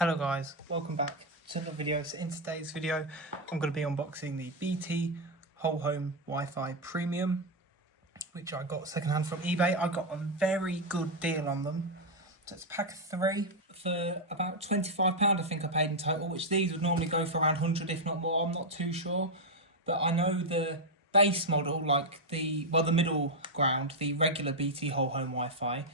Hello guys, welcome back to another video. So in today's video I'm going to be unboxing the BT Whole Home Wi-Fi Premium, which I got secondhand from eBay. I got a very good deal on them. So it's a pack of 3 for about £25 I think I paid in total, which these would normally go for around 100 if not more. I'm not too sure, but I know the base model, like the middle ground, the regular BT Whole Home Wi-Fi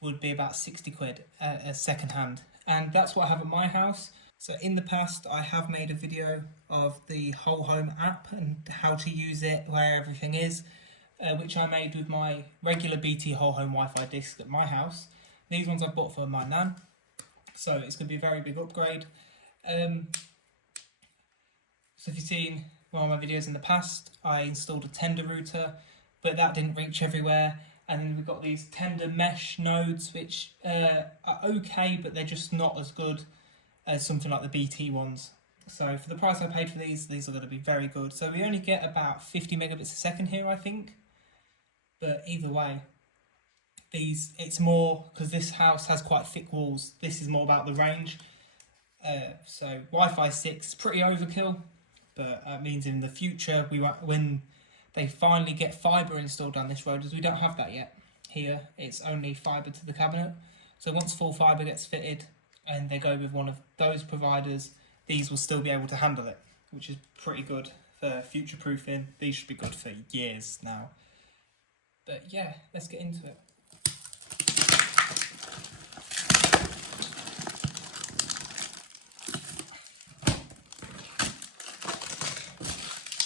would be about 60 quid second hand, and that's what I have at my house. So in the past I have made a video of the Whole Home app and how to use it, where everything is, which I made with my regular BT Whole Home Wi-Fi disc at my house. These ones I bought for my nan, so it's going to be a very big upgrade. So if you've seen one of my videos in the past, I installed a tender router, but that didn't reach everywhere. And then we've got these tender mesh nodes, which are okay, but they're just not as good as something like the BT ones. So for the price I paid for these are going to be very good. So we only get about 50 megabits a second here, I think. But either way, it's more, because this house has quite thick walls, this is more about the range. So Wi-Fi 6 is pretty overkill, but that means in the future, when they finally get fibre installed down this road, as we don't have that yet here, it's only fibre to the cabinet. So once full fibre gets fitted and they go with one of those providers, these will still be able to handle it, which is pretty good for future proofing. These should be good for years now. But yeah, let's get into it.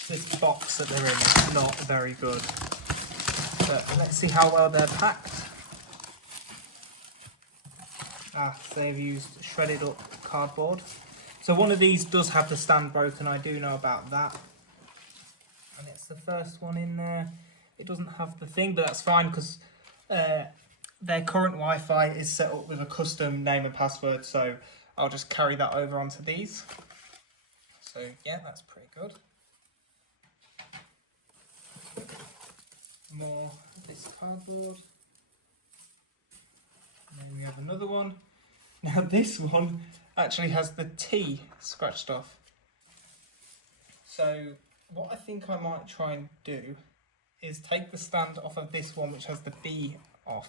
This box that they're in is not very good, but let's see how well they're packed. They've used shredded up cardboard. So one of these does have the stand broken, I do know about that. And it's the first one in there. It doesn't have the thing, but that's fine, because their current Wi-Fi is set up with a custom name and password, so I'll just carry that over onto these. So yeah, that's pretty good. More of this cardboard, and then we have another one. Now this one actually has the T scratched off, so what I think I might try and do is take the stand off of this one, which has the B off,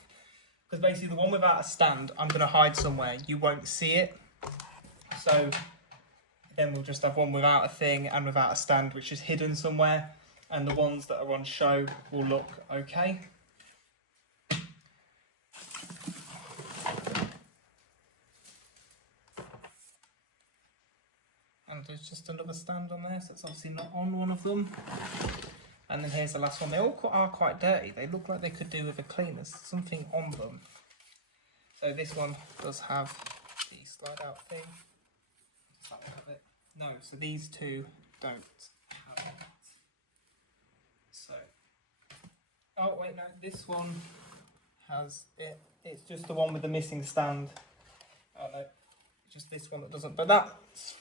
because basically the one without a stand I'm going to hide somewhere, you won't see it, so then we'll just have one without a thing and without a stand, which is hidden somewhere, and the ones that are on show will look okay. And there's just another stand on there, so it's obviously not on one of them. And then here's the last one. They all are quite dirty. They look like they could do with a clean. There's something on them. So this one does have the slide out thing. Does that one have it? No, so these two don't have it. So, oh wait, no, this one has it. It's just the one with the missing stand. Oh no, just this one that doesn't. But that's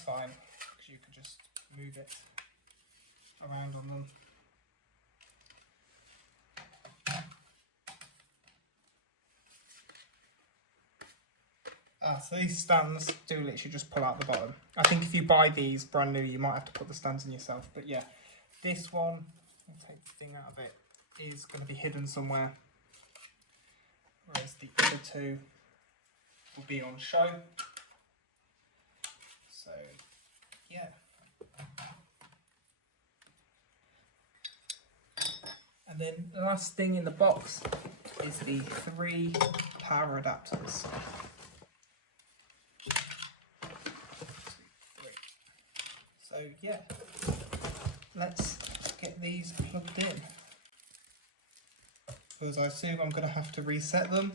fine, because you can just move it around on them. So these stands do literally just pull out the bottom. I think if you buy these brand new, you might have to put the stands in yourself. But yeah, this one, I'll take the thing out of it, is going to be hidden somewhere. Whereas the other two will be on show. So, yeah. And then the last thing in the box is the 3 power adapters. So yeah, let's get these plugged in, because I assume I'm going to have to reset them.